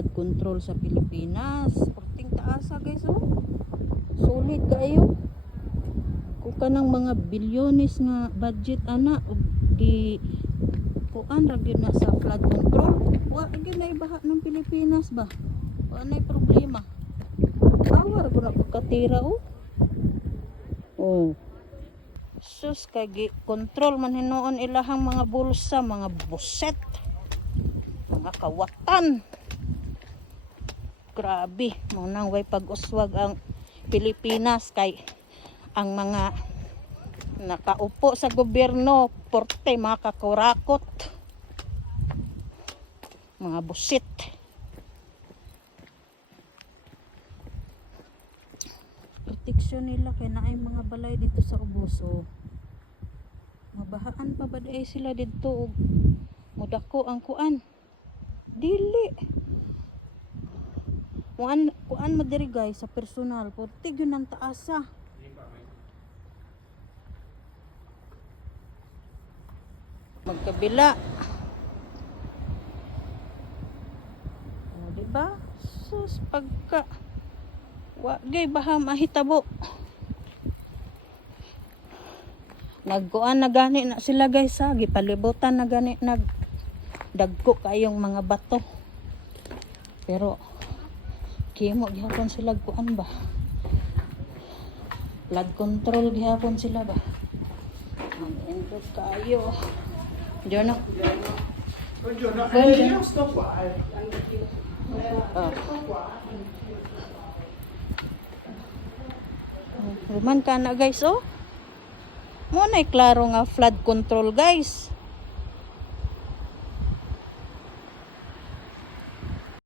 flood control sa Pilipinas. Porting taasa guys oh. Solid kayo. Kung kanang mga bilyones nga budget ana di kuan ra gyud na sa flood control. Wa gyud na ibaha ng Pilipinas ba? Wa nay problema. Awar ko na pagkatira oh. Oh. Sus kay control man hinuon ilahang mga bulsa, mga buset. Mga kawatan. Grabe, mo nang way pag-uswag ang Pilipinas kay ang mga nakaupo sa gobyerno porte mga kakurakot. Mga busit. Proteksyon nila kay naay mga balay dito sa ubos oh. Mabahaan pa ba day sila dito og mudako ang kuan. Dili. Kuan mo diri guys sa personal portig yun ang taasa. Magkabila. Oh, diba? Sus pagka wa gay baha mahitabo. Nagkuan na gani na sila guys ha, gipalibutan na gani nagdagko kayong mga bato. Pero kimo gihapon sila kuan ba? Flood control gihapon sila ba? Mag-ended kayo. Diyan na. Ruman ka na guys oh. Mo na klaro nga flood control guys.